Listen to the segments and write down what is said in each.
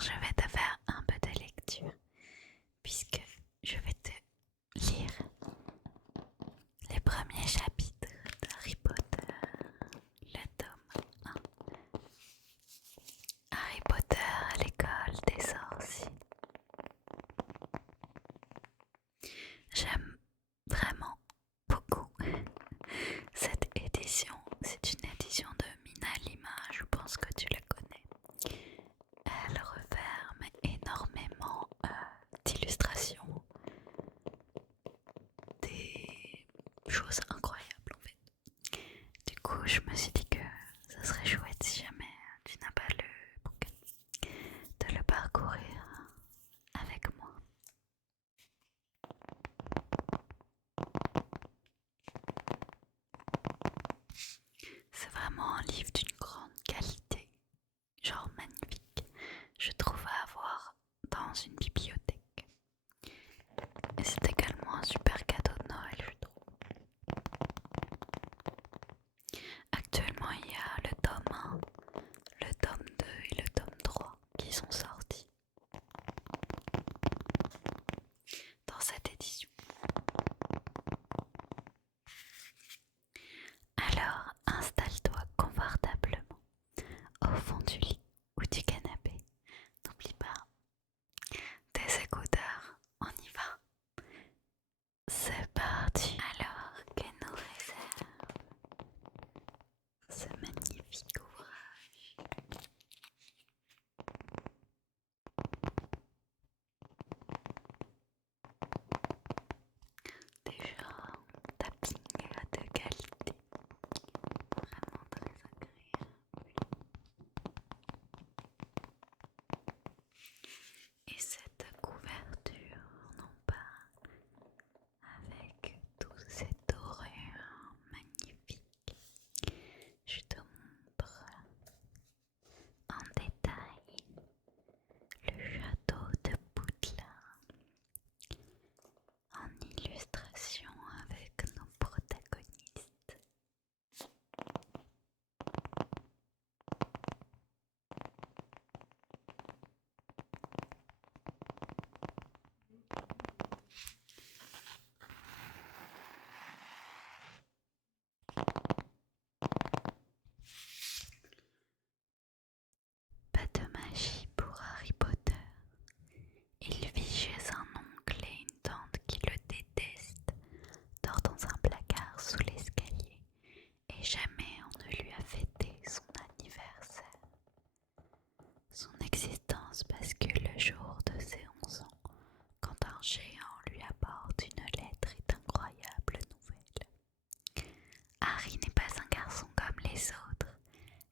je vais te faire un peu de lecture puisque je vais te lire les premiers chapitres d'Harry Potter, le tome 1. Harry Potter à l'école des sorciers. J'aime vraiment beaucoup cette édition. C'est une édition de Mina Lima, je pense que tu la connais. Elle referme énormément d'illustrations, des choses incroyables en fait. Du coup, je me suis dit que ça serait chouette si jamais tu n'as pas le bouquin, de le parcourir avec moi. C'est vraiment un livre d'une grande qualité, genre magnifique, je trouve à avoir dans une bibliothèque. Et c'est également un super cadeau de Noël, je trouve. Actuellement, il y a le tome 1, le tome 2 et le tome 3 qui sont sortis dans cette édition. Alors, installe-toi confortablement au fond du lit ou du canapé. N'oublie pas tes écouteurs, on y va. C'est parti. Alors que nous réserve ce magnifique ouvrage. Déjà un tapping de qualité, vraiment très agréable. Et cette couverture, non pas avec toute cette dorure magnifique. Je te montre en détail le château de Poudlard en illustration avec nos protagonistes. Pas de magie pour Harry Potter. Il vit chez un oncle et une tante qui le détestent, dort dans un placard sous l'escalier et jamais on ne lui a fêté son anniversaire. Son existence bascule le jour de ses 11 ans quand un géant lui apporte une lettre et d'incroyables nouvelles. Harry n'est pas un garçon comme les autres.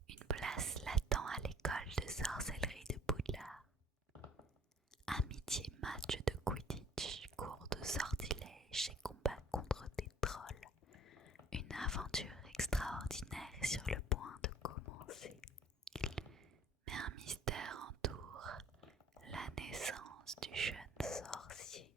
Une place l'attend à l'école de sorcellerie de Poudlard. Amitié, match de Quidditch, cours de sortilèges et combat contre des trolls. Une aventure extraordinaire est sur le point de commencer. Mais un mystère entoure la naissance du jeune sorcier.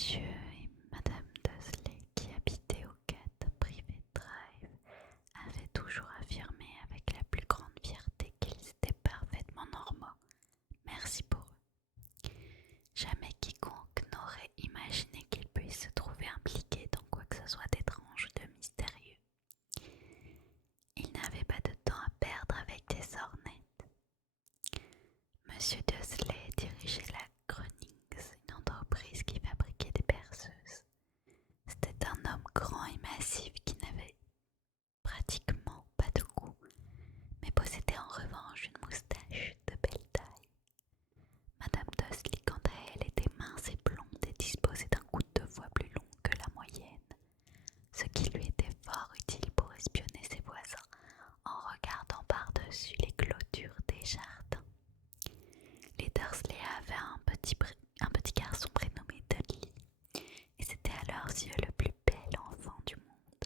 Monsieur et Madame Dursley, qui habitaient au 4 Private Drive, avaient toujours affirmé avec la plus grande fierté qu'ils étaient parfaitement normaux. Merci pour eux. Jamais quiconque n'aurait imaginé qu'ils puissent se trouver impliqués dans quoi que ce soit d'étrange ou de mystérieux. Ils n'avaient pas de temps à perdre avec des sornettes. Monsieur Dursley dirigeait la Grunnings, une entreprise qui fabriquait des perceuses. C'était un homme grand et massif qui n'avait pratiquement pas de cou, mais possédait en revanche une moustache de belle taille. Madame Dursley, quant à elle, était mince et blonde et disposait d'un coude 2 fois plus long que la moyenne, ce qui lui était fort utile pour espionner ses voisins en regardant par-dessus les clôtures des jardins. Les Dursley avaient un petit garçon prénommé Dudley, et c'était à leurs yeux le plus bel enfant du monde.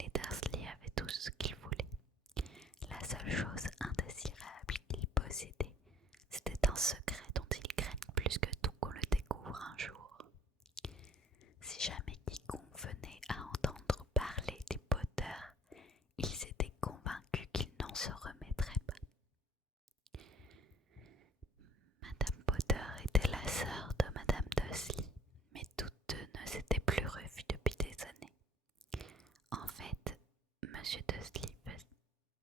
Les Dursley avaient tout ce qu'ils voulaient. La seule chose indésirable qu'ils possédaient, c'était un secret dont ils craignent plus que tout qu'on le découvre un jour. Si jamais quiconque venait à entendre parler des Potter, ils étaient convaincus qu'ils n'en se remettraient pas. Madame Potter était la sœur de Madame Dursley, mais toutes deux ne s'étaient plus revues depuis des années. En fait,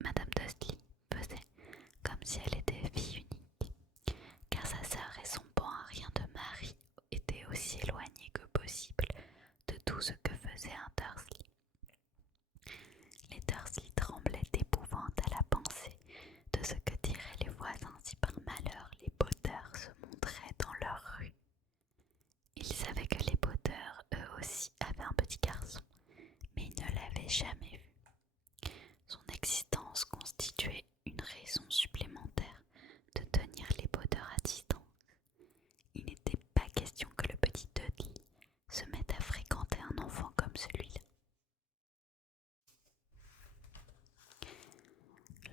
Madame Dursley faisait comme si elle était fille unique, car sa sœur et son bon à rien de mari étaient aussi éloignés que possible de tout ce que faisait un Dursley. Les Dursley tremblaient d'épouvante à la pensée de ce que diraient les voisins si par malheur les Potter se montraient dans leur rue. Ils savaient que les Potter, eux aussi, avaient un petit garçon, mais ils ne l'avaient jamais vu. Son existence constituait une raison supplémentaire de tenir les Potter à distance. Il n'était pas question que le petit Dudley se mette à fréquenter un enfant comme celui-là.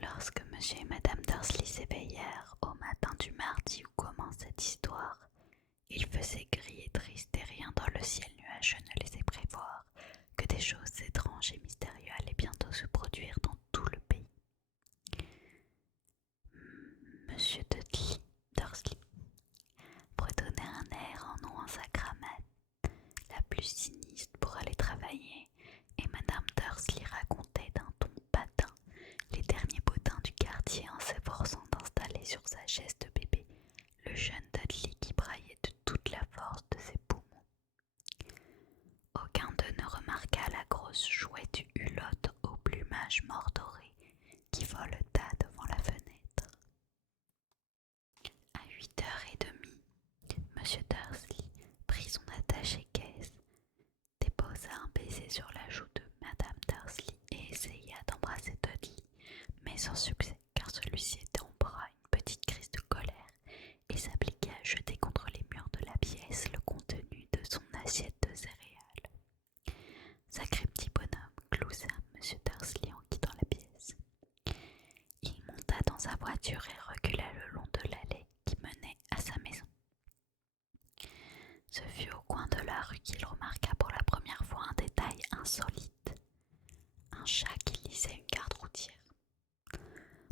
Lorsque Monsieur et Madame Dursley s'éveillèrent au matin du mardi où commence cette histoire, il faisait gris et triste et rien dans le ciel nuageux ne laissait prévoir que des choses étranges et mystérieuses allaient bientôt se produire dans tout le pays. Monsieur Dursley bredonnait un air en nouant sa cravate la plus sinistre pour aller travailler, et Madame Dursley racontait d'un ton patin les derniers potins du quartier en s'efforçant d'installer sur sa chaise de bébé le jeune Dudley qui braillait de toute la force de ses poumons. Aucun d'eux ne remarqua la grosse chouette hulotte au plumage mordoré qui voleta devant la fenêtre. À 8h30, Monsieur Dursley prit son attaché-caisse, déposa un baiser sur la joue de Madame Dursley et essaya d'embrasser Dudley, mais sans succès, car celui-ci était en bras une petite crise de colère et s'appliqua à jeter contre les murs de la pièce le contenu de son assiette de céréales. Sacré petit bonhomme, gloussa Monsieur Dursley en quittant la pièce. Il monta dans sa voiture et recula le long de l'allée qui menait à sa maison. Ce fut au coin de la rue qu'il remarqua pour la première fois un détail insolite. Un chat qui lisait une carte routière.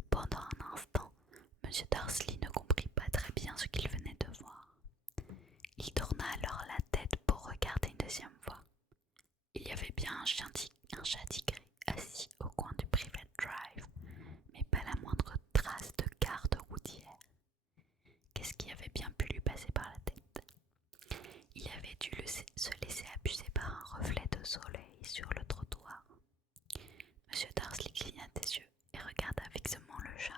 Pendant un instant, Monsieur Dursley ne comprit pas très bien ce qu'il venait de voir. Il tourna alors la tête pour regarder une deuxième fois. Il y avait bien un chat tigré assis au coin du Private Drive, mais pas la moindre trace de carte routière. Qu'est-ce qui avait bien pu lui passer par la tête? Il avait dû se laisser abuser par un reflet de soleil sur le trottoir. Monsieur Dursley cligna des yeux et regarda fixement le chat.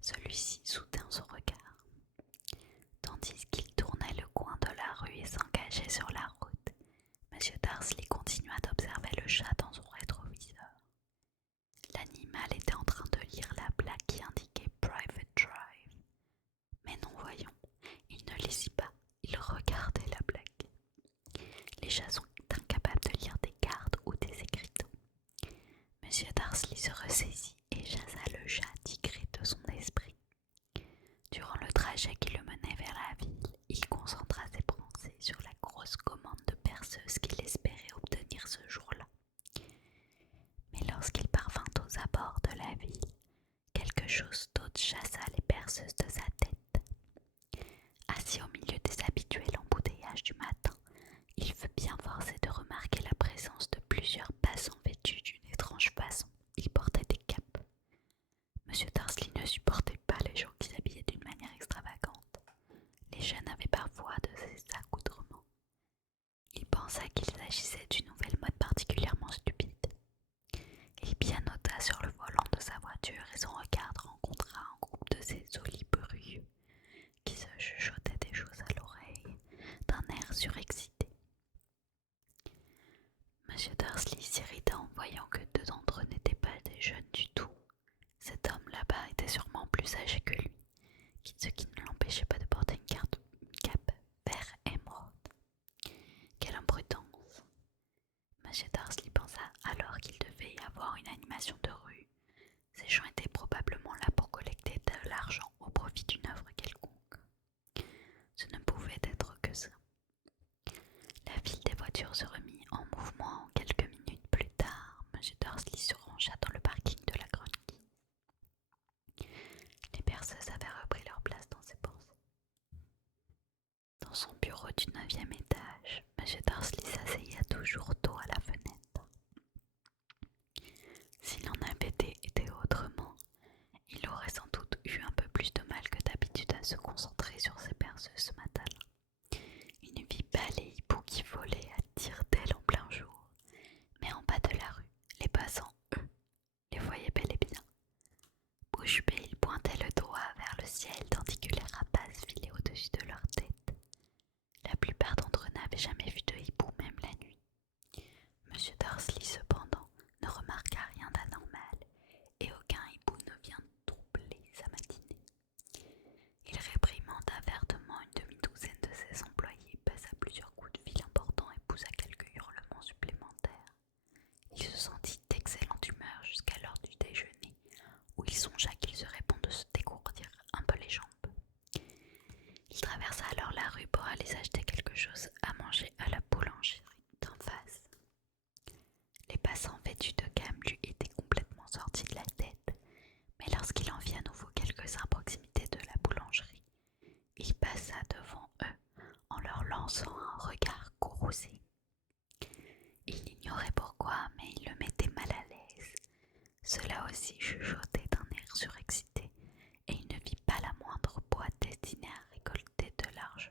Celui-ci soutint son regard. Tandis qu'il tournait le coin de la rue et s'engageait sur la route, Monsieur Dursley continua d'observer le chat dans son rétroviseur. L'animal était en train de lire la plaque qui indiquait Private Drive. Mais non, voyons, il ne lisit pas, il regardait la plaque. Les chats sont incapables de lire des cartes ou des écriteaux. Monsieur Dursley se ressaisit et chassa le chat tigré de son chose d'autre chassa les perceuses de sa tête. Assis au milieu des habituels embouteillages du matin, il fut bien forcé de remarquer la présence de plusieurs passants vêtus d'une étrange façon. Ils portaient des capes. Monsieur Dursley ne supportait pas les gens qui s'habillaient d'une manière extravagante. Les jeunes avaient parfois de ces accoutrements. Il pensa qu'il s'agissait d'une nouvelle mode particulièrement stupide. Il pianota sur le volant de sa voiture et son regard rencontra un groupe de ces olibrurieux qui se chuchotaient des choses à l'oreille d'un air surexcité. Monsieur Dursley s'irrita en voyant que deux d'entre eux n'étaient pas des jeunes du tout. Cet homme là-bas était sûrement plus âgé que lui, ce qui ne l'empêchait pas de porter une cape vert émeraude. Quelle imprudence! Monsieur Dursley pensa alors qu'il devait y avoir une animation de rue. Ces gens étaient probablement là pour collecter de l'argent au profit d'une œuvre quelconque. Ce ne pouvait être que ça. La file des voitures se remit en mouvement. Quelques minutes plus tard, monsieur Dursley se rangea dans le parking de la Grande Guy. Les perceuses avaient repris leur place dans ses pensées. Dans son bureau du 9e étage, monsieur Dursley s'asseyait toujours tôt à la fenêtre. S'il en avait été autrement, il aurait sans doute eu un peu plus de mal que d'habitude à se concentrer sur ses perceuses ce matin-là. Une vie pâle et hibou qui volait à tire-d'aile en plein jour. Mais en bas de la rue, les passants, eux, les voyaient bel et bien. Bouche bée, ils pointaient le doigt vers le ciel tandis que les rapaces filaient au-dessus de leur tête. La plupart d'entre eux n'avaient jamais vu de hibou, même la nuit. Monsieur Dursley, cependant, ne remarqua rien d'anormal, et aucun hibou ne vient troubler sa matinée. Il réprimanda vertement une demi-douzaine de ses employés, passa plusieurs coups de fil importants et poussa quelques hurlements supplémentaires. Il se sentit d'excellente humeur jusqu'à l'heure du déjeuner, où il songea qu'il serait bon de se dégourdir un peu les jambes. Il traversa alors la rue pour aller acheter quelque chose à manger à la boulangerie d'en face. Les passants vêtus de gamme lui étaient complètement sortis de la tête, mais lorsqu'il en vit à nouveau quelques-uns à proximité de la boulangerie, il passa devant eux en leur lançant un regard courroucé. Il ignorait pourquoi, mais il le mettait mal à l'aise. Cela aussi chuchotait d'un air surexcité, et il ne vit pas la moindre boîte destinée à récolter de l'argent.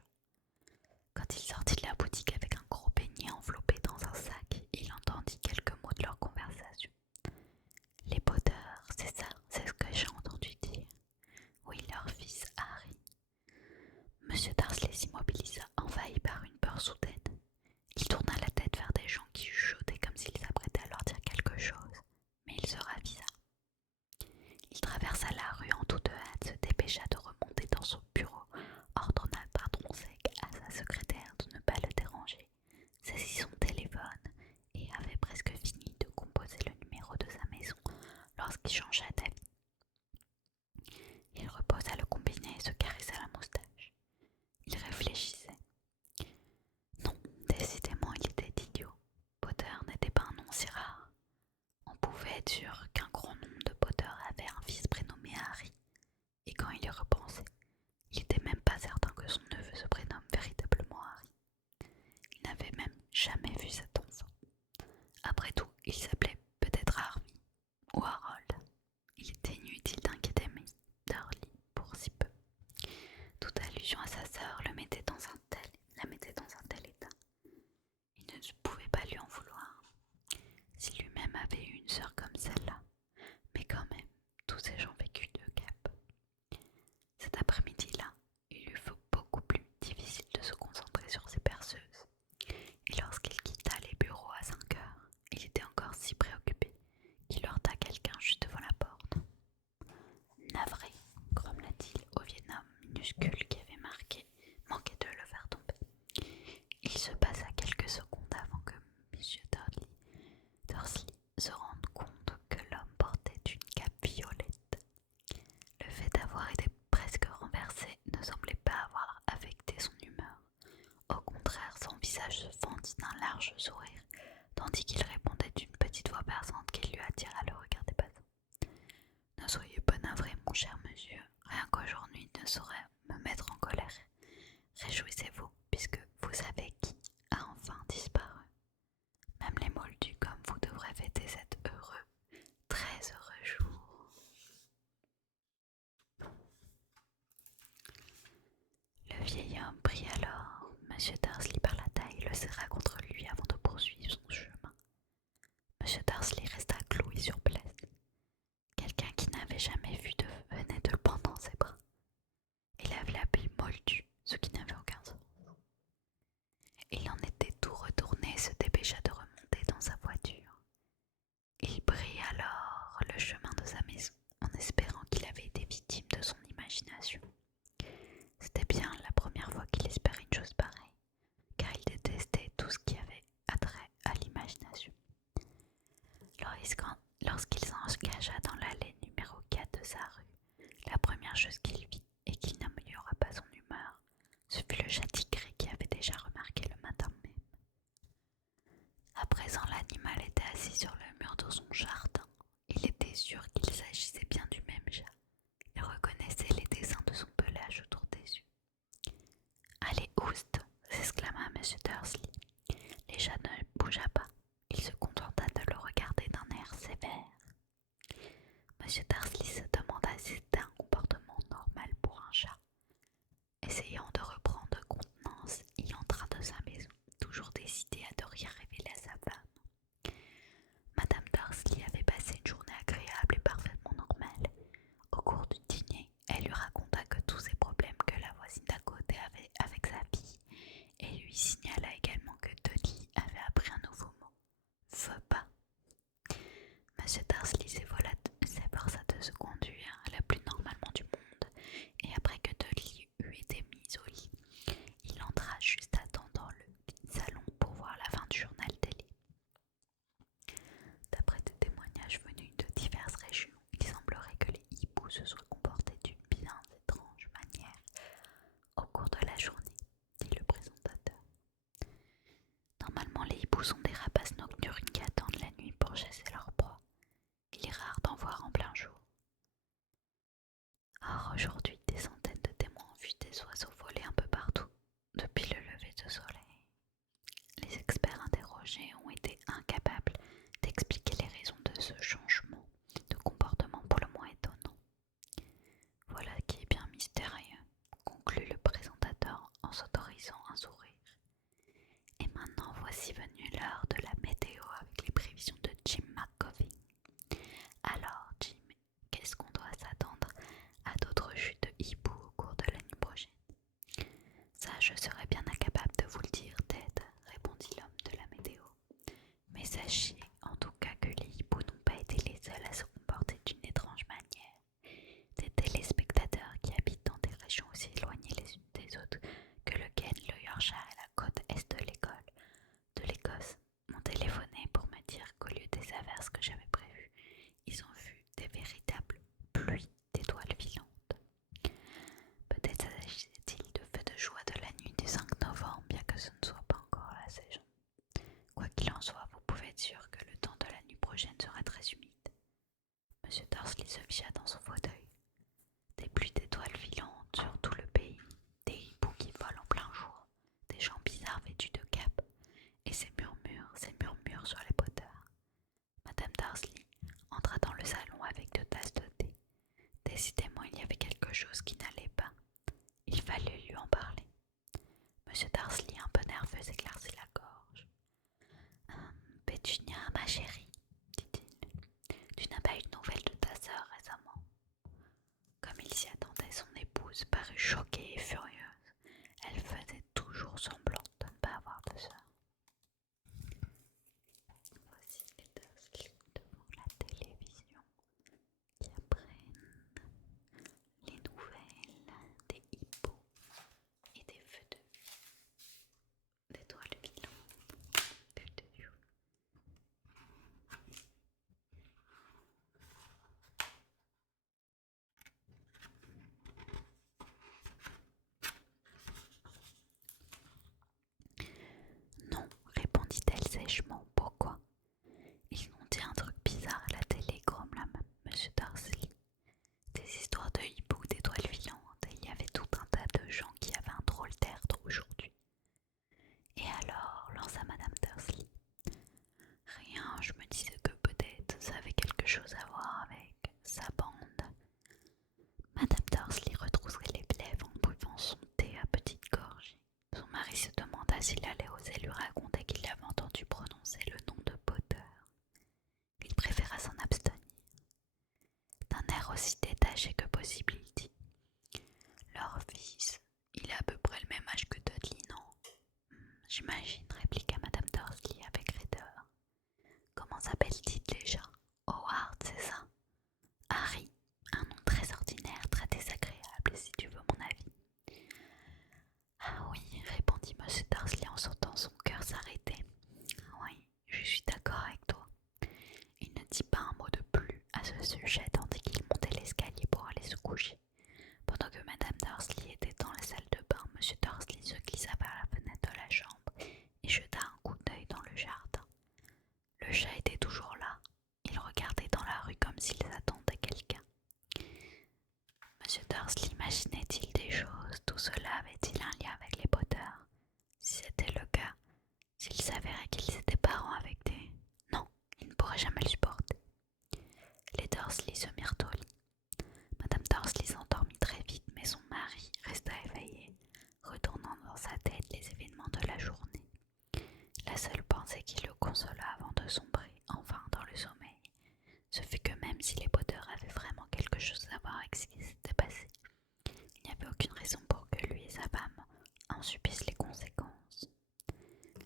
Quand il sortit de la boutique avec un gros beignet enveloppé dans un sac, il entendit quelques mots de leur conversation. Les poteurs, c'est ça, c'est ce que j'ai entendu dire. Oui, leur fils Harry. Monsieur Dursley s'immobilisa, envahi par une peur soudaine. Il tourna la tête vers des gens qui chuchotaient comme s'ils s'apprêtaient à leur dire quelque chose, mais il se ravisa. Il traversa la rue en toute hâte, se dépêcha de remonter dans son bureau, ordonna d'un ton sec à sa secrétaire de ne pas le déranger, saisit son téléphone et avait presque fini de composer le numéro de sa maison lorsqu'il changea d'avis. Il reposa le combiné et se caressa la moustache. Il réfléchissait. Non, décidément il était idiot. Potter n'était pas un nom si rare. On pouvait être sûr qu'un grand nombre de Potter avait un fils prénommé Harry, et quand il y repensait, il n'était même pas certain que son neveu se prénomme véritablement Harry. Il n'avait même jamais vu cet enfant. Après tout, il s'appelait peut-être Harvey ou Harold. Il était inutile d'inquiéter Dursley pour si peu. Toute allusion à sa sœur la mettait dans un tel état. Il ne pouvait pas lui en vouloir. Si lui-même avait eu une sœur comme celle-là, mais quand même, tous ces gens vécus de Cap. Cet après-midi-là, il lui fut beaucoup plus difficile de se concentrer sur ses perceuses. Et lorsqu'il quitta les bureaux à 5 heures, il était encore si préoccupé qu'il heurta quelqu'un juste devant la porte. Navré, grommela-t-il au vieil homme minuscule qui avait manqué de le faire tomber. Il se passa quelques secondes avant que M. Dursley se rende compte que l'homme portait une cape violette. Le fait d'avoir été presque renversé ne semblait pas avoir affecté son humeur. Au contraire, son visage se fendit d'un large sourire, tandis qu'il répondait d'une petite voix perçante qui lui attira le regard des passants. « Ne soyez pas navré, mon mon cher monsieur, rien qu'aujourd'hui ne saurait me mettre en colère. Réjouissez-vous, puisque vous savez qui a enfin disparu. Même les moldus comme vous devraient fêter cet heureux, très heureux jour. Le vieil homme prit alors M. Darcy par la taille et le serra contre lui avant de poursuivre son chemin. M. Darcy resta cloué sur place. Quelqu'un qui n'avait jamais vu de feu venait de le prendre dans ses bras. Il avait l'appelé moldu, ce qui n'avait aucun sens. Il en était tout retourné et se dépêcha de remonter dans sa voiture. Il prit alors le chemin de sa maison, en espérant qu'il avait été victime de son imagination. C'était bien la première fois qu'il espérait une chose pareille, car il détestait tout ce qui avait attrait à l'imagination. Lorsqu'il s'engagea dans l'allée numéro 4 de sa rue, la première chose qu'il vit, et qu'il n'améliora pas son humeur, ce fut le chat tigré qui avait déjà remarqué le matin même. À présent, l'animal était assis sur le mur de son jardin. Il était sûr qu'il s'agissait bien du même chat. Il reconnaissait les dessins de son pelage autour des yeux. Allez, oust! S'exclama M. Dursley. Les chats ne bougea pas. Il se contenta de le regarder d'un air sévère. M. Dursley se demanda si c'était un comportement normal pour un chat. Essayant de reprendre contenance, il entra dans sa maison, toujours décidé à ne rien révéler à sa femme. Madame Dursley avait passé une journée agréable et parfaitement normale. Au cours du dîner, elle lui raconta que tous ces problèmes que la voisine d'à côté avait avec sa fille, et lui signala également que Dolly avait appris un nouveau mot, feu pas. M. Dursley s'efforça de se conduire le plus normalement du monde, et après que Dolly eut été mise au lit, il entra juste à temps dans le salon pour voir la fin du journal télé. D'après des témoignages venus de diverses régions, il semblerait que les hiboux se soient comportés d'une bien étrange manière au cours de la journée, dit le présentateur. Normalement, les hiboux sont des rapaces nocturnes qui attendent la nuit pour chasser leur proie. Il est rare d'en voir en plein jour. Or, aujourd'hui, des centaines de témoins ont vu des oiseaux voler un peu partout, depuis le lever du soleil. Les experts interrogés ont été incapables d'expliquer les raisons de ce changement de comportement pour le moins étonnant. Voilà qui est bien mystérieux, conclut le présentateur en s'autorisant un sourire. Et maintenant voici venue l'heure de la météo avec les prévisions de Jim McCovey. Alors Jim, qu'est-ce qu'on doit s'attendre à d'autres chutes de hibou au cours de la nuit prochaine? Ça, je serais bien incapable de vous le dire, Ted, répondit l'homme de la météo. Mais sachez en tout cas que les hiboux n'ont pas été les seuls à se comporter d'une étrange manière. Des téléspectateurs qui habitent dans des régions aussi éloignées les unes des autres que le Kent, le Yorkshire et la côte est de l'Écosse m'ont téléphoné pour me dire qu'au lieu des averses que j'avais prévues, ils ont vu des véritables pluies d'étoiles filantes. Peut-être s'agissait-il de feux de joie de la nuit du 5 novembre, bien que ce ne soit pas encore la saison. Quoi qu'il en soit, vous pouvez être sûr que le temps de la nuit prochaine sera très humide. M. Dursley se figea dans son fauteuil. Des pluies d'étoiles filantes sur tout le pays, des hiboux qui volent en plein jour, des gens bizarres vêtus de capes, et ces murmures sur les poteurs. Madame Dursley entra dans le salon avec 2 tasses de thé. Décidément, il y avait quelque chose qui n'allait pas. Il fallait lui en parler. M. Dursley, un peu nerveux, s'éclaircit la gorge. Pétunia, ma chérie, dit-il, tu n'as pas eu de nouvelles de ta sœur récemment? Comme il s'y attendait, son épouse parut choquée et furieuse. Elle faisait toujours semblant de ne pas avoir de sœur. Voici les Dursley devant la télévision qui apprennent les nouvelles des hiboux et des feux de nuit. chose à voir avec sa bande. Madame Dursley retrousserait les lèvres en buvant son thé à petites gorgées. Son mari se demanda s'il allait oser lui raconter qu'il avait entendu prononcer le nom de Potter. Il préféra s'en abstenir. D'un air aussi détaché que possible, il dit: Leur fils, il a à peu près le même âge que Dudley, non? J'imagine, répliqua Madame Dursley avec raideur. Comment s'appelle-t-il déjà? Howard, c'est ça? Harry, un nom très ordinaire, très désagréable, si tu veux mon avis. Ah oui, répondit M. Dursley en sentant son cœur s'arrêter. Oui, je suis d'accord avec toi. Il ne dit pas un mot de plus à ce sujet tandis qu'il montait l'escalier pour aller se coucher. Pendant que Madame Dursley était dans la salle de bain, M. Dursley se glissa vers la fenêtre de la chambre et jeta un coup d'œil dans le jardin. Le chat était toujours là. Il regardait dans la rue comme s'il attendait quelqu'un. M. Dursley imaginait-il des choses? Tout cela avait-il un lien avec les Potter? Si c'était le cas, s'il s'avérait qu'ils étaient parents avec des... Non, il ne pourrait jamais le supporter. Les Dursley se mirent au lit. Madame Dursley s'endormit très vite, mais son mari resta éveillé, retournant dans sa tête les événements de la journée. La seule pensée qui le consola avant de sombrer enfin dans le sommeil, ce fut que même si les Potter avaient vraiment quelque chose à voir avec ce qui s'était passé, il n'y avait aucune raison pour que lui et sa femme en subissent les conséquences.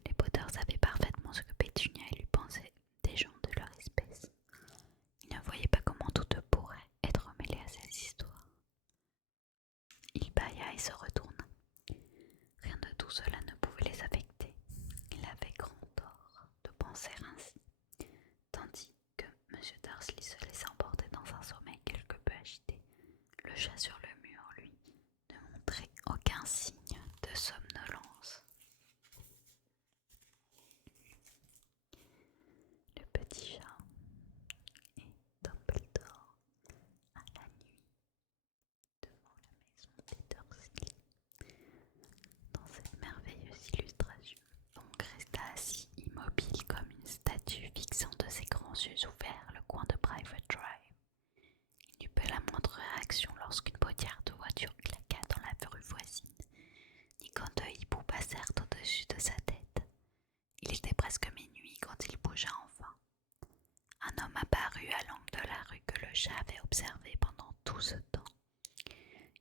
Les Potter savaient parfaitement ce que Pétunia et lui pensaient des gens de leur espèce. Ils ne voyaient pas comment tous deux pourraient être mêlés à ces histoires. Il bâilla et se retourna. Rien de tout cela ne pouvait les affecter. Il avait grand tort de penser ainsi, tandis que M. Dursley se laissait emporter dans un sommeil quelque peu agité. Le chat sur le mur, lui, ne montrait aucun signe de somnolence. Le petit chat et Dumbledore à la nuit devant la maison des Dursley. Dans cette merveilleuse illustration, donc resta assis immobile comme une statue fixant de ses grands yeux ouverts le coin de Private Drive. Il n'eut pas la moindre réaction lorsqu'une potière de voiture claqua dans la rue voisine, ni quand deux hiboux passèrent au-dessus de sa tête. Il était presque minuit quand il bougea enfin. Un homme apparut à l'angle de la rue que le chat avait observé pendant tout ce temps.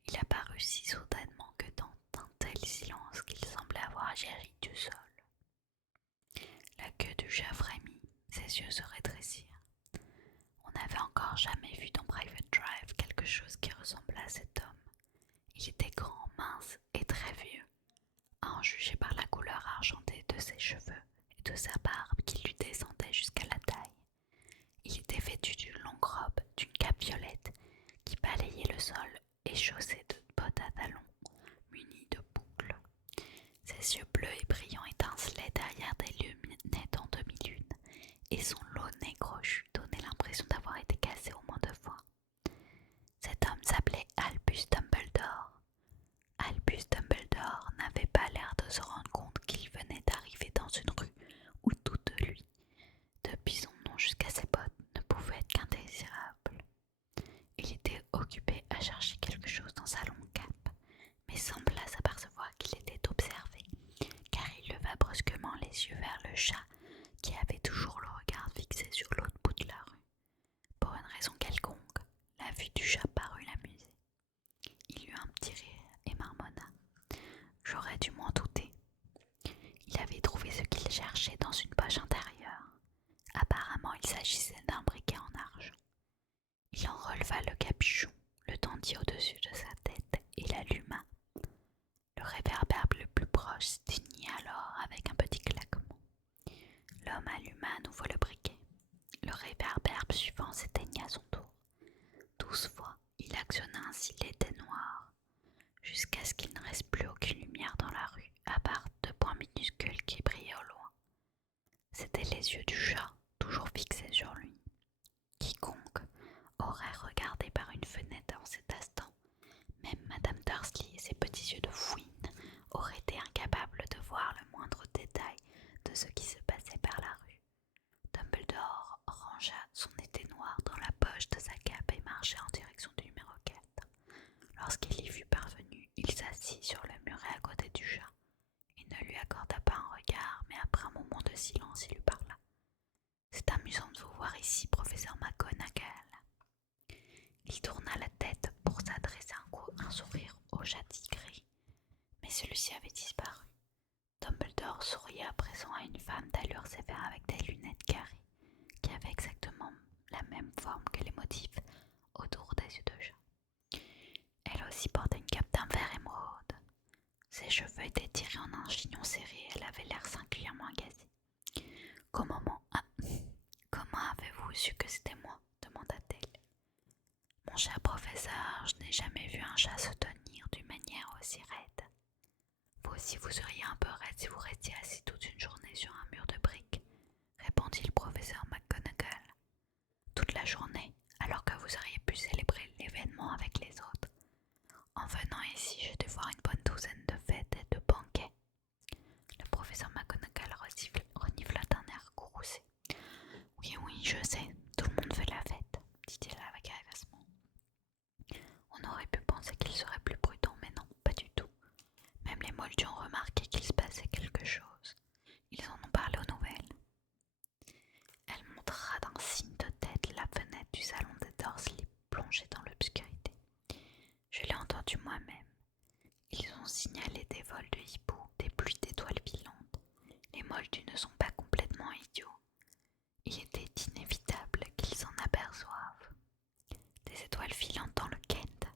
Il apparut si soudainement que dans un tel silence qu'il semblait avoir géri du sol. La queue du chat frémit, ses yeux se rétrécirent. On n'avait encore jamais vu dans Private Drive quelque chose qui ressemblât à cet homme. Il était grand, mince et très vieux, à en juger par la couleur argentée de ses cheveux et de sa barbe qui lui descendait jusqu'à la taille. Il était vêtu d'une longue robe, d'une cape violette qui balayait le sol et chaussé de bottes à talons munies de boucles. Ses yeux bleus et brillants étincelaient derrière des lunettes en demi-lune, et son long nez crochu donnait l'impression d'avoir été cassé au moins 2 fois. Cet homme s'appelait Albus Dumbledore. Albus Dumbledore n'avait pas l'air de se rendre compte qu'il venait d'arriver dans une rue où tout de lui, depuis son nom jusqu'à ses bottes, ne pouvait être qu'indésirable. Il était occupé à chercher quelque chose dans sa longue cape, mais sembla s'apercevoir qu'il était observé, car il leva brusquement les yeux vers le chat qui avait toujours le regard fixé sur l'autre bout de la rue. Pour une raison quelconque, la vue du chat parut l'amuser. Il eut un petit rire et marmonna. J'aurais dû m'en douter. Il avait trouvé ce qu'il cherchait dans une poche intérieure. Apparemment, il s'agissait d'un briquet en argent. Il en releva le capuchon, le tendit au-dessus de sa tête et l'alluma. Le réverbère le plus proche s'éteignit alors avec un petit claquement. L'homme alluma à nouveau le briquet. Le réverbère suivant s'éteignit à son tour. 12 fois, il actionna ainsi l'été noir, jusqu'à ce qu'il ne reste plus aucune lumière dans la rue, à part 2 points minuscules qui brillaient au loin. C'étaient les yeux du chat, toujours fixés sur lui. Quiconque aurait regardé par une fenêtre en cet instant, même Madame Dursley et ses petits yeux de fouine auraient été incapables de voir le moindre détail de ce qui se passait par la rue. Dumbledore rangea son été noir dans le silence, il lui parla. C'est amusant de vous voir ici, professeur McGonagall. Il tourna la tête pour s'adresser un sourire au chat gris, mais celui-ci avait disparu. Dumbledore souriait à présent à une femme d'allure sévère avec des lunettes carrées, qui avait exactement la même forme que les motifs autour des yeux de chat. Elle aussi portait une cape d'un vert émeraude. Ses cheveux étaient tirés en un chignon serré et elle avait l'air singulièrement agacée. Comment avez-vous su que c'était moi demanda-t-elle. Mon cher professeur, je n'ai jamais vu un chat se tenir d'une manière aussi raide. Vous aussi vous seriez un peu raide si vous restiez assis toute une journée sur un mur de briques, répondit le professeur McGonagall. Toute la journée, alors que vous auriez pu célébrer l'événement avec les autres. En venant ici, j'ai dû voir une bonne douzaine de fêtes et de banquets. Le professeur McGonagall renifla d'un air courroucé. Oui, je sais, tout le monde fait la fête, dit-il avec agacement. On aurait pu penser qu'il serait plus prudent, mais non, pas du tout. Même les Moldus ont remarqué qu'il se passait quelque chose. Ils en ont parlé aux nouvelles. Elle montra d'un signe de tête la fenêtre du salon des Dursley plongée dans l'obscurité. Je l'ai entendu moi-même. Ils ont signalé des vols de hiboux, des pluies d'étoiles filantes. Les Moldus ne sont pas complètement idiots. Il était inévitable qu'ils s'en aperçoivent. Des étoiles filantes dans le Kent.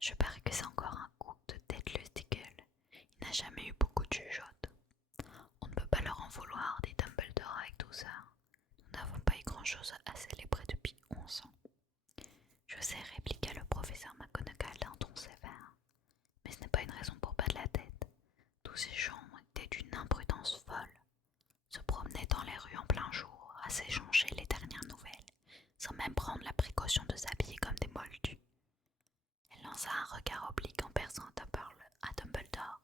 Je parie que c'est encore un coup de Deadless Diggle. Il n'a jamais eu beaucoup de jugeotes. On ne peut pas leur en vouloir, dit Dumbledore avec douceur. Nous n'avons pas eu grand-chose à célébrer depuis 11 ans. Je sais, répliqua le professeur McGonagall d'un ton sévère. Mais ce n'est pas une raison pour battre la tête. Tous ces gens étaient d'une imprudence folle. Se promenaient dans les rues en plein jour, à s'échanger les dernières nouvelles, sans même prendre la précaution de s'habiller comme des moldus. Elle lança un regard oblique en perçant à Dumbledore,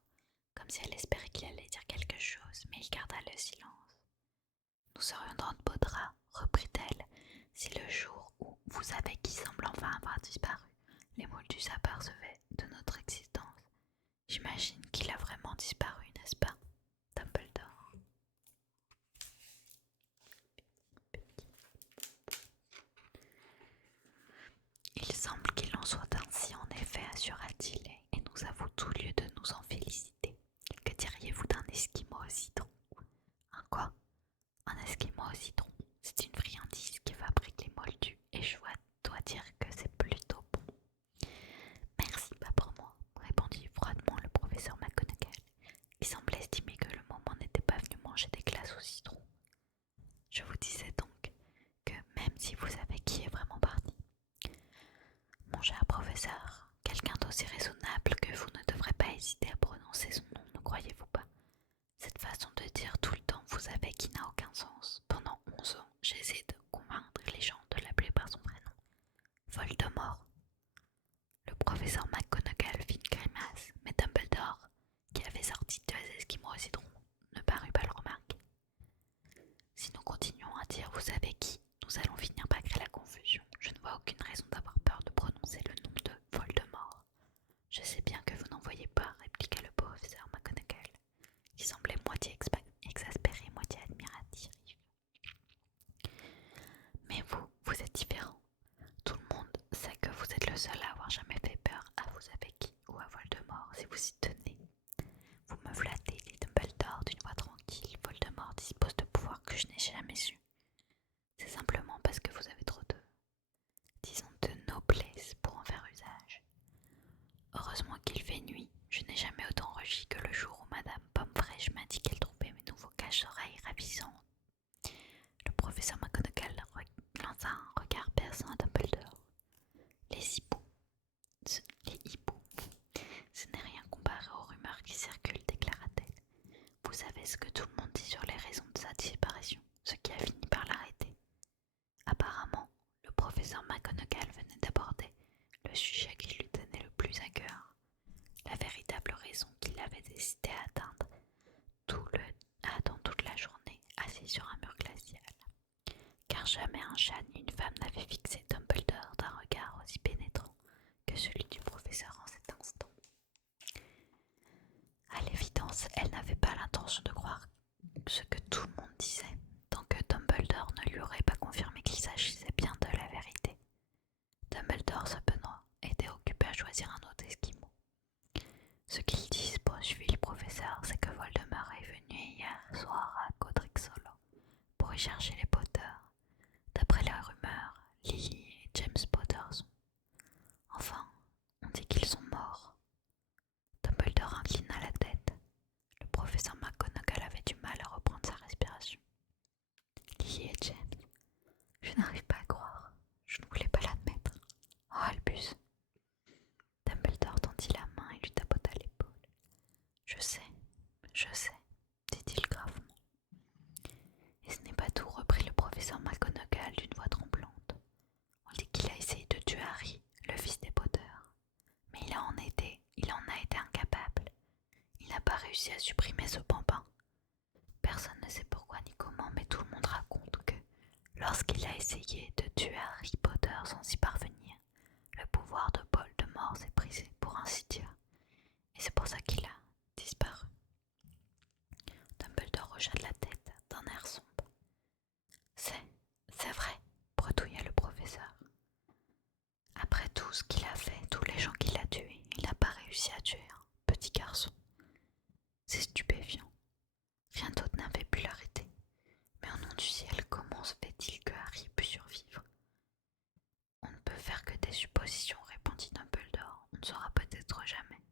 comme si elle espérait qu'il allait dire quelque chose, mais il garda le silence. Nous serions dans de beaux draps, reprit-elle, si le jour où vous savez qui semble enfin avoir disparu, les moldus s'apercevaient de notre existence. J'imagine qu'il a vraiment disparu, n'est-ce pas, Dumbledore? Il semble qu'il en soit ainsi en effet, assura-t-il, et nous avons tout lieu de nous en féliciter. Que diriez-vous d'un esquimau au citron? Un quoi? Un esquimau au citron. C'est une friandise qui fabrique les moldus, et je dois dire que c'est plutôt bon. Merci, pas pour moi, répondit froidement le professeur McGonagall. Il semblait estimer que le moment n'était pas venu manger des glaces au citron. Je vous disais donc que même si vous savez qui est vraiment parti, mon cher professeur, quelqu'un d'aussi raisonnable que vous ne devrait pas hésiter à prononcer son nom, ne croyez-vous pas? Cette façon de dire tout le temps vous savez qui n'a aucun sens. Pendant 11 ans, j'ai essayé de convaincre les gens de l'appeler par son prénom. Voldemort. Le professeur McGonagall fit une grimace, mais Dumbledore, qui avait sorti 2 esquimaux au citron, ne parut pas le remarquer. Si nous continuons à dire vous savez qui, nous allons finir par créer la confusion. Je ne vois aucune raison d'avoir peur de prononcer le nom de Voldemort. Je sais bien que vous n'en voyez pas, répliqua le professeur McGonagall, qui semblait moitié exaspéré, moitié admiratif. Mais vous êtes différent. Tout le monde sait que vous êtes le seul à avoir jamais fait peur à vous savez qui ou à Voldemort, si vous y tenez. Vous me flattez, dit Dumbledore d'une voix tranquille. Voldemort dispose de pouvoirs que je n'ai jamais eus. C'est simplement parce que vous avez trop disons, de noblesse pour en faire usage. Heureusement qu'il fait nuit. Je n'ai jamais autant rugi que le jour où Madame Pomme-Fraîche m'a dit qu'elle trouvait mes nouveaux cache-oreilles ravissants. Le professeur McGonagall lança un regard perçant à Dumbledore. Les hiboux, ce n'est rien comparé aux rumeurs qui circulent, déclara-t-elle. Vous savez ce que tout le monde dit sur les raisons de sa disparition, ce qui a fini par l'arrêter. Apparemment, le professeur McGonagall venait d'aborder le sujet qui lui tenait le plus à cœur, la véritable raison qui l'avait décidé à attendre toute la journée assis sur un mur glacial. Car jamais un chat ni une femme n'avait fixé Dumbledore d'un regard aussi pénétrant que celui du professeur en cet instant. À l'évidence, elle n'avait pas l'intention de croire ce que tout le monde disait. chercher les Potter. D'après la rumeur, Lily et James Potter sont... Enfin, on dit qu'ils sont morts. Dumbledore inclina la tête. Le professeur McGonagall avait du mal à reprendre sa respiration. Lily et James, je n'arrive pas à croire. Je ne voulais pas l'admettre. Oh, Albus. Dumbledore tendit la main et lui tapota l'épaule. Je sais, dit-il gravement. Et ce n'est pas tout, reprit le professeur McGonagall d'une voix tremblante. On dit qu'il a essayé de tuer Harry, le fils des Potter. Mais il en a été incapable. Il n'a pas réussi à supprimer ce bambin. Personne ne sait pourquoi ni comment, mais tout le monde raconte que, lorsqu'il a essayé de tuer Harry Potter sans y parvenir, le pouvoir de Voldemort s'est brisé, pour ainsi dire. Et c'est pour ça qu'il a disparu. Dumbledore hocha de la tête d'un air sombre. C'est vrai, bredouilla le professeur. Après tout ce qu'il a fait, tous les gens qu'il a tués, il n'a pas réussi à tuer un petit garçon. C'est stupéfiant. Rien d'autre n'avait pu l'arrêter. Mais au nom du ciel, comment se fait-il que Harry put survivre? On ne peut faire que des suppositions, répondit Dumbledore. On ne saura peut-être jamais.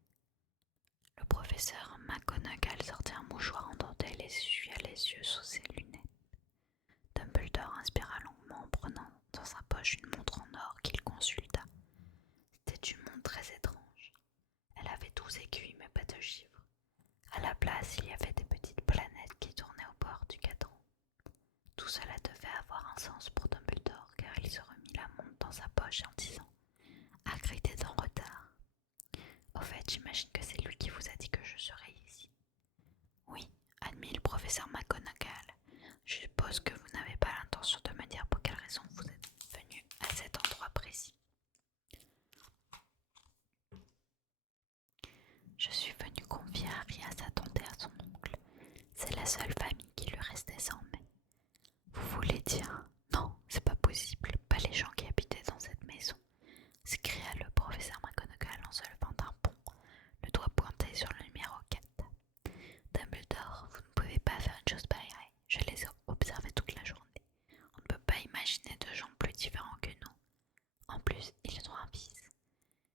Le professeur McGonagall sortit un mouchoir en dentelle et s'essuya les yeux sous ses lunettes. Dumbledore inspira longuement en prenant dans sa poche une montre en or qu'il consulta. C'était une montre très étrange. Elle avait 12 aiguilles mais pas de chiffres. À la place, il y avait des petites planètes qui tournaient au bord du cadran. Tout cela devait avoir un sens pour Dumbledore car il se remit la montre dans sa poche en disant « Hagrid est en retard. Au fait, j'imagine que c'est lui qui vous a dit que je serais ici. » Oui, admit le professeur McGonagall. Je suppose que vous n'avez pas l'intention de me dire pour quelle raison vous êtes venu à cet endroit précis. Je suis venu confier Harry à sa tante et à son oncle. C'est la seule famille qui lui restait sans mai. Vous voulez dire? Non, c'est pas possible, pas les gens qui habitaient dans cette maison, s'écria le professeur McGonagall en se levant d'un bond, le doigt pointé sur le numéro 4. Dumbledore, vous ne pouvez pas faire une chose pareille. Je les ai observés toute la journée. On ne peut pas imaginer de gens plus différents que nous. En plus, ils ont un fils.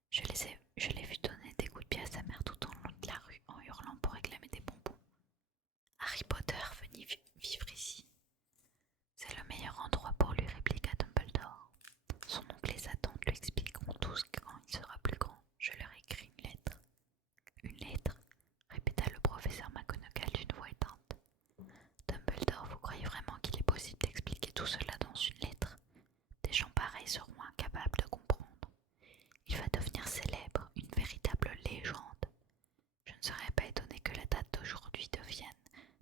Je l'ai vu donner des coups de pied à sa mère tout au long de la rue en hurlant pour réclamer des bonbons. Harry Potter, venez vivre ici. C'est le meilleur endroit pour lui, répliqua Dumbledore. Son oncle et sa tante lui expliqueront tous quand il sera plus grand. Je leur écris une lettre. Une lettre, répéta le professeur McGonagall d'une voix éteinte. Dumbledore, vous croyez vraiment qu'il est possible d'expliquer tout cela dans une lettre? Des gens pareils seront incapables de comprendre. Il va devenir célèbre, une véritable légende. Je ne serais pas étonnée que la date d'aujourd'hui devienne,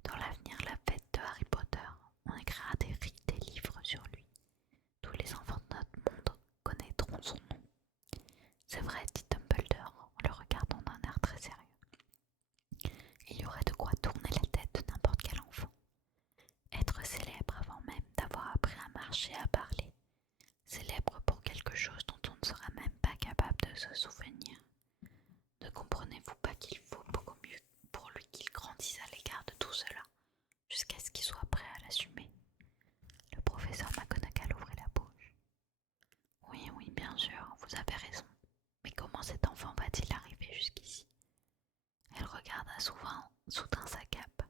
dans l'avenir, la fête de Harry Potter. On écrira des livres sur lui. Tous les enfants de notre monde connaîtront son nom. C'est vrai, dit Dumbledore, en le regardant d'un air très sérieux. Il y aurait de quoi tourner la tête de n'importe quel enfant. Être célèbre avant même d'avoir appris à marcher et à parler. Célèbre pour quelque chose dont on ne sera même pas capable de se souvenir. Ne comprenez-vous pas qu'il faut beaucoup mieux pour lui qu'il grandisse à l'égard de tout cela, jusqu'à ce qu'il soit prêt à l'assumer? Le professeur McGonagall ouvrit la bouche. Oui, bien sûr, vous avez raison. Mais comment cet enfant va-t-il arriver jusqu'ici? Elle regarda soudain sa cape,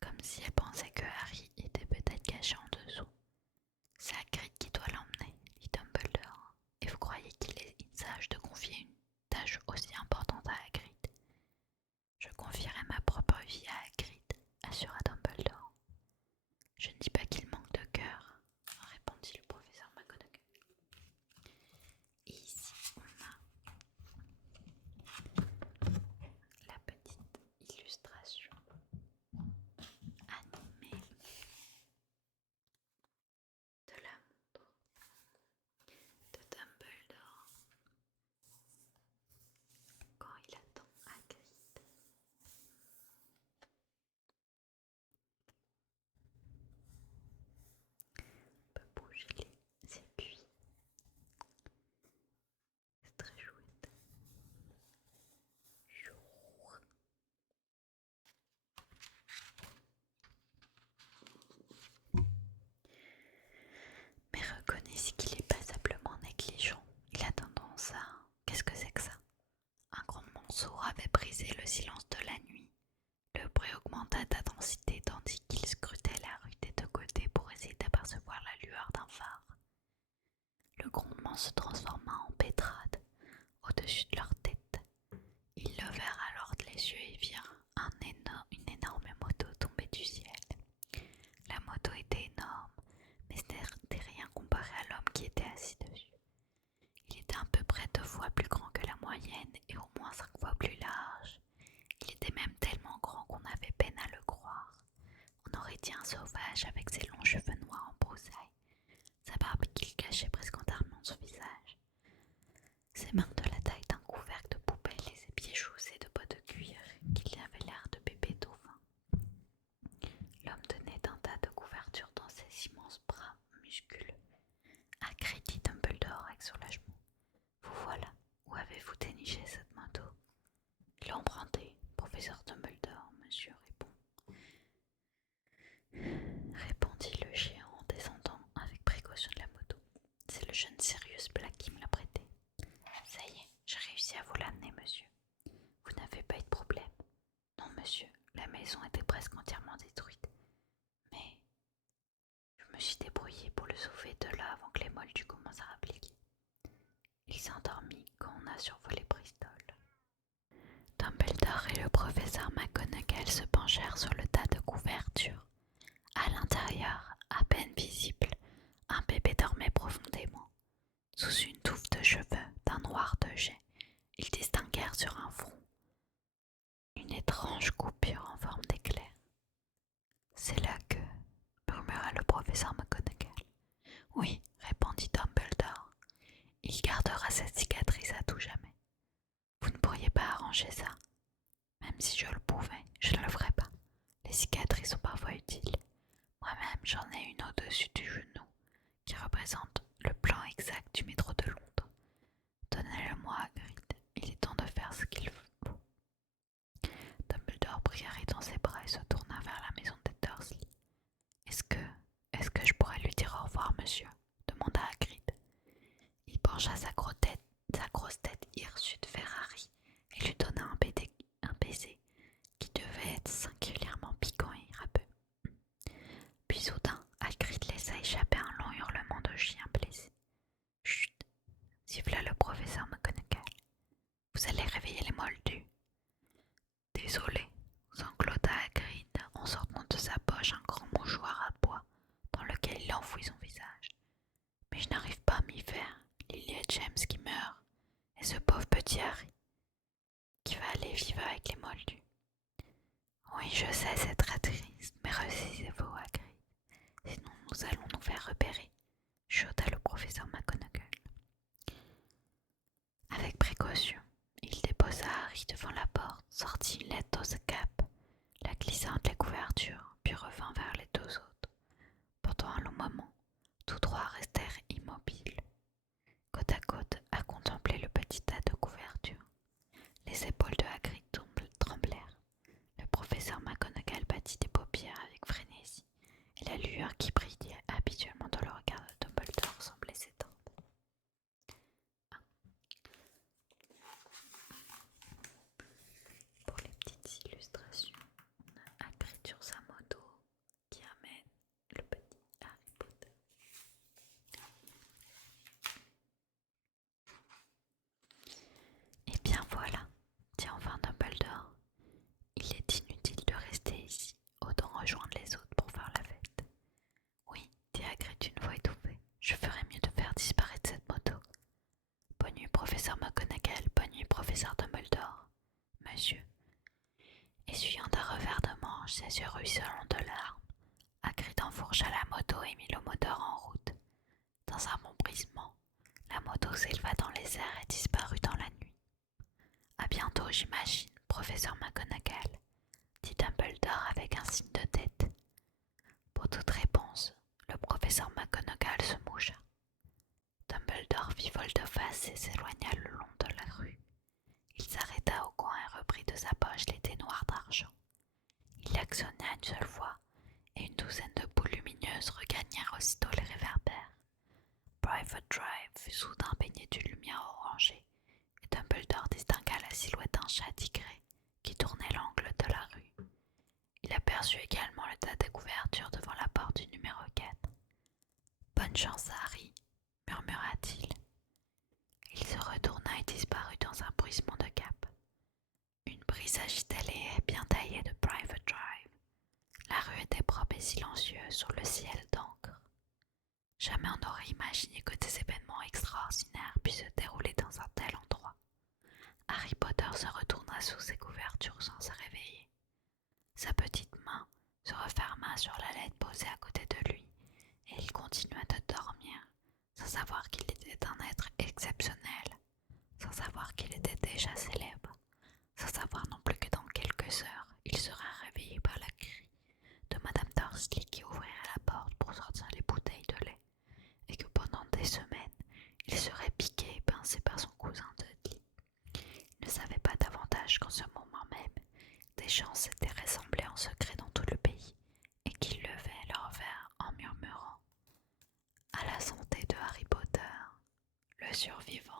comme si elle pensait que Harry était peut-être caché en dessous. C'est Hagrid qui doit l'emmener, dit Dumbledore. Et vous croyez qu'il est sage de confier une tâche aussi importante à Hagrid? Je confierai ma propre vie à Hagrid, assura Dumbledore. Je ne dis pas qu'il manque de cœur, répondit le professeur McGonagall. Et ici, on a la petite illustration animée de la montre. l'immensité tandis qu'il scrutait la rue des deux côtés pour essayer d'apercevoir la lueur d'un phare. Le grondement se transforma en pétrade au-dessus de leur tête. Ils levèrent alors les yeux et virent une énorme moto tomber du ciel. La moto était énorme, mais ce n'était rien comparé à l'homme qui était assis dessus. Il était à peu près 2 fois plus grand que la moyenne et au moins 5 fois plus large. Il était même tellement grand qu'on avait peine à le croire. On aurait dit un sauvage avec ses longs cheveux noirs en broussailles, sa barbe qu'il cachait presque entièrement son visage, ses mains de la taille d'un couvercle de poubelle et ses pieds chaussés de bottes de cuir qu'il avait l'air de bébé dauphin. L'homme tenait un tas de couvertures dans ses immenses bras musculeux. Hagrid dit Dumbledore avec soulagement. Vous voilà, où avez-vous déniché cette moto? Il l'a empruntée, professeur Dumbledore, monsieur répondit le géant en descendant avec précaution de la moto. C'est le jeune Sirius Black qui me l'a prêté. Ça y est, j'ai réussi à vous l'amener, monsieur. Vous n'avez pas eu de problème? Non, monsieur, la maison était presque entièrement détruite. Mais je me suis débrouillé pour le sauver de là avant que les moldus commencent à appliquer. Il s'endormit quand on a survolé Bristol. Dumbledore et le professeur McGonagall se penchèrent sur le tas de couvertures. À l'intérieur, à peine visible, un bébé dormait profondément. Sous une touffe de cheveux d'un noir de jet, ils distinguèrent sur un front une étrange coupure en forme d'éclair. C'est là que, murmura le professeur McGonagall. Oui, répondit Dumbledore. Il gardera cette cicatrice à tout jamais. Vous ne pourriez pas arranger ça? Même si je le pouvais, je ne le ferais pas. Les cicatrices sont parfois utiles. Moi-même, j'en ai une au-dessus du genou qui représente le plan exact du métro de Londres. Donnez-le-moi, Hagrid. Il est temps de faire ce qu'il faut. Dumbledore prit Harry dans ses bras et se tourna vers la maison des Dursley. Est-ce que je pourrais lui dire au revoir, monsieur? Demanda Hagrid. Il pencha sa grosse tête hirsute vers Harry et lui donna un baiser qui devait être singulièrement piquant et râpeux. Puis soudain, Hagrid laissa échapper un long hurlement de chien blessé. Chut! Siffla le professeur McGonagall. Vous allez réveiller les moldus. Désolé, sanglota Hagrid en sortant de sa poche un grand mouchoir à bois dans lequel il enfouit son visage. Mais je n'arrive pas à m'y faire. Lily et James qui meurent, et ce pauvre petit Harry qui va aller vivre avec les moldus. Oui, je sais, c'est très triste, mais ressaisissez-vous, Hagrid. Sinon nous allons nous faire repérer, chuchota le professeur McGonagall. Avec précaution, il déposa Harry devant la porte, sortit une lettre dans sa cape, la glissa entre les couvertures, puis revint vers les 2 autres. Pendant un long moment, tous 3 restèrent immobiles, côte à côte, à contempler le petit tas de couvertures. Les épaules de Hagrid tremblèrent. Le professeur McGonagall battit des paupières avec frénésie, et la lueur qui brillait habituellement dans le regard de Dumbledore semblait s'éteindre. Pour les petites illustrations, on a Hagrid sur sa moto qui amène le petit Harry Potter. Et bien voilà, dit enfin Dumbledore. Il est inutile de rester ici, autant rejoindre les autres pour faire la fête. Oui, dit Hagrid d'une voix étouffée, je ferais mieux de faire disparaître cette moto. Bonne nuit, professeur McGonagall, bonne nuit, professeur Dumbledore. Monsieur. Essuyant d'un revers de manche ses yeux ruisselants de larmes, Hagrid enfourcha la moto et mit le moteur en route. Dans un bondissement, la moto s'éleva dans les airs et disparut dans la nuit. À bientôt, j'imagine, professeur McGonagall, dit Dumbledore avec un signe de tête. Pour toute réponse, le professeur McGonagall se moucha. Dumbledore fit volte-face et s'éloigna le long de la rue. Il s'arrêta au coin et reprit de sa poche l'épée noire d'argent. Il actionna une seule fois, et une douzaine de boules lumineuses regagnèrent aussitôt les réverbères. Private Drive fut soudain baigné d'une lumière orangée, et Dumbledore distingua la silhouette d'un chat tigré qui tournait l'angle de la rue. Il aperçut également le tas de couvertures devant la porte du numéro 4. Bonne chance, Harry, murmura-t-il. Il se retourna et disparut dans un bruissement de cap. Une brise agitait les haies bien taillées de Private Drive. La rue était propre et silencieuse sous le ciel d'encre. Jamais on n'aurait imaginé que des événements extraordinaires puissent se dérouler dans un tel endroit. Harry Potter se retourna sous ses couvertures sans se réveiller. Sa petite main se referma sur la lettre posée à côté de lui et il continua de dormir, sans savoir qu'il était un être exceptionnel, sans savoir qu'il était déjà célèbre, sans savoir non plus que dans quelques heures il sera réveillé par la cri de Madame Dursley qui ouvrirait la porte pour sortir les bouteilles de lait, et que pendant des semaines il serait piqué et pincé par son cousin Dudley. Il ne savait pas davantage qu'en ce moment même, des gens s'étaient rassemblés en secret dans tout le pays et qu'ils levaient leurs verres en murmurant « À la santé de Harry Potter, le survivant ».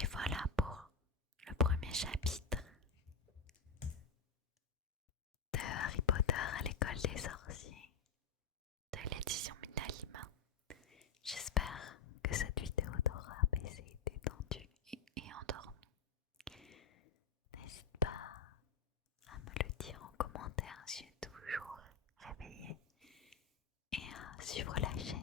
Et voilà pour le premier chapitre de Harry Potter à l'école des sorciers de l'édition Minalima. J'espère que cette vidéo t'aura apaisé, détendu et endormi. N'hésite pas à me le dire en commentaire si tu es toujours réveillé et à suivre la chaîne